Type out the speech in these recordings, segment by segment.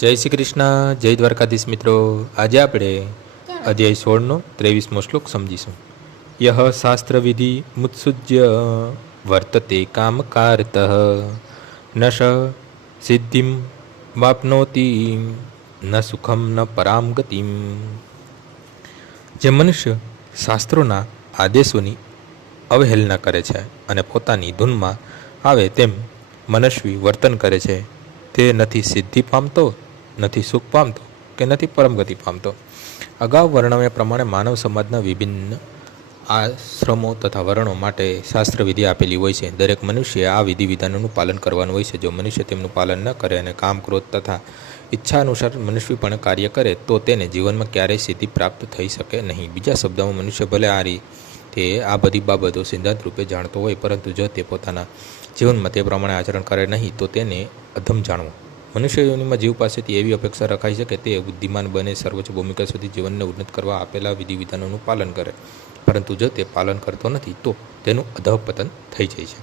જય શ્રી કૃષ્ણ, જય દ્વારકાધીશ મિત્રો. આજે આપણે અધ્યાય 16નો 23મો શ્લોક સમજીશું. યહ શાસ્ત્રવિધિ મુત્સુજ્ય વર્તતે કામકારતઃ ન સ સિદ્ધિમ વાપ્નોતિ ન સુખમ ન પરામ ગતિમ. જે મનુષ્ય શાસ્ત્રોના આદેશોની અવહેલના કરે છે અને પોતાની ધૂનમાં આવે તેમ મનસ્વી વર્તન કરે છે, તે નથી સિદ્ધિ પામતો, નથી સુખ પામતો કે નથી પરમગતિ પામતો. અગાઉ વર્ણવ્યા પ્રમાણે માનવ સમાજના વિભિન્ન આશ્રમો તથા વર્ણો માટે શાસ્ત્રવિધિ આપેલી હોય છે. દરેક મનુષ્ય આ વિધિ વિધાનોનું પાલન કરવાનું હોય છે. જો મનુષ્ય તેમનું પાલન ન કરે અને કામ, ક્રોધ તથા ઈચ્છા અનુસાર મનુષ્યપણે કાર્ય કરે તો તેને જીવનમાં ક્યારેય સિદ્ધિ પ્રાપ્ત થઈ શકે નહીં. બીજા શબ્દોમાં, મનુષ્ય ભલે આ બધી બાબતો સિદ્ધાંત રૂપે જાણતો હોય, પરંતુ જો તે પોતાના જીવનમાં તે પ્રમાણે આચરણ કરે નહીં તો તેને અધમ જાણવું. મનુષ્ય યોનિમાં જીવ પાસેથી એવી અપેક્ષા રખાય છે કે તે બુદ્ધિમાન બને, સર્વોચ્ચ ભૂમિકા સુધી જીવનને ઉન્નત કરવા આપેલા વિધિ વિધાનોનું પાલન કરે, પરંતુ જો તે પાલન કરતો નથી તો તેનું અધઃપતન થઈ જાય છે.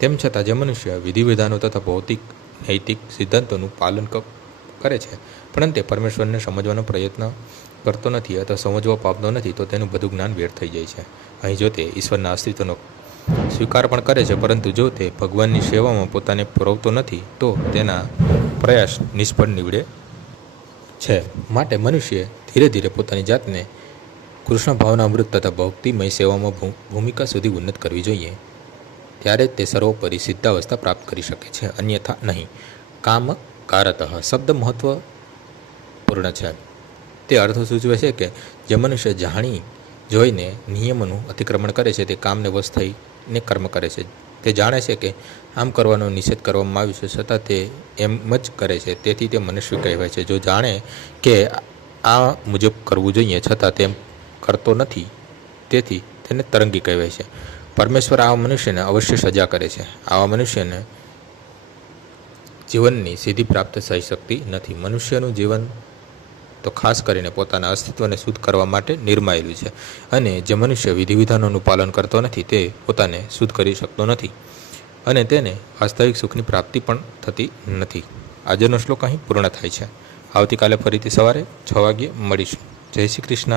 તેમ છતાં જે મનુષ્ય વિધિ વિધાનો તથા ભૌતિક નૈતિક સિદ્ધાંતોનું પાલન કરે છે પણ તે પરમેશ્વરને સમજવાનો પ્રયત્ન કરતો નથી અથવા સમજવા પામતો નથી તો તેનું બધું જ્ઞાન વ્યર્થ થઈ જાય છે. અહીં જો તે ઈશ્વરના અસ્તિત્વનો સ્વીકાર પણ કરે છે, પરંતુ જો તે ભગવાનની સેવામાં પોતાને પુરવતો નથી તો તેના પ્રયાસ નિષ્ફળ નીવડે છે. માટે મનુષ્ય ધીરે ધીરે પોતાની જાતને કૃષ્ણ ભાવના અમૃત તથા ભક્તિમય સેવામાં ભૂમિકા સુધી ઉન્નત કરવી જોઈએ. ત્યારે જ તે સર્વોપરી સિદ્ધાવસ્થા પ્રાપ્ત કરી શકે છે, અન્યથા નહીં. કામ કારતઃ શબ્દ મહત્વપૂર્ણ છે. તે અર્થ સૂચવે છે કે જે મનુષ્ય જાણી જોઈને નિયમોનું અતિક્રમણ કરે છે તે કામને વશ થઈને કર્મ કરે છે. તે જાણે છે કે આમ કરવાનો નિષેધ કરવામાં આવ્યો છે, છતાં તે એમ જ કરે છે, તેથી તે મનુષ્ય કહેવાય છે. જો જાણે કે આ મુજબ કરવું જોઈએ છતાં તેમ કરતો નથી, તેથી તેને તરંગી કહેવાય છે. પરમેશ્વર આવા મનુષ્યને અવશ્ય સજા કરે છે. આવા મનુષ્યને જીવનની સિદ્ધિ પ્રાપ્ત થઈ શકતી નથી. મનુષ્યનું જીવન તો ખાસ કરીને પોતાના અસ્તિત્વને શુદ્ધ કરવા માટે નિર્માયેલું છે, અને જે મનુષ્ય વિધિ વિધાનોનું પાલન કરતો નથી તે પોતાને શુદ્ધ કરી શકતો નથી અને તેને વાસ્તવિક સુખની પ્રાપ્તિ પણ થતી નથી. આજનો શ્લોક અહીં પૂર્ણ થાય છે. આવતીકાલે ફરીથી સવારે 6 વાગ્યે મળીશું. જય શ્રી કૃષ્ણ.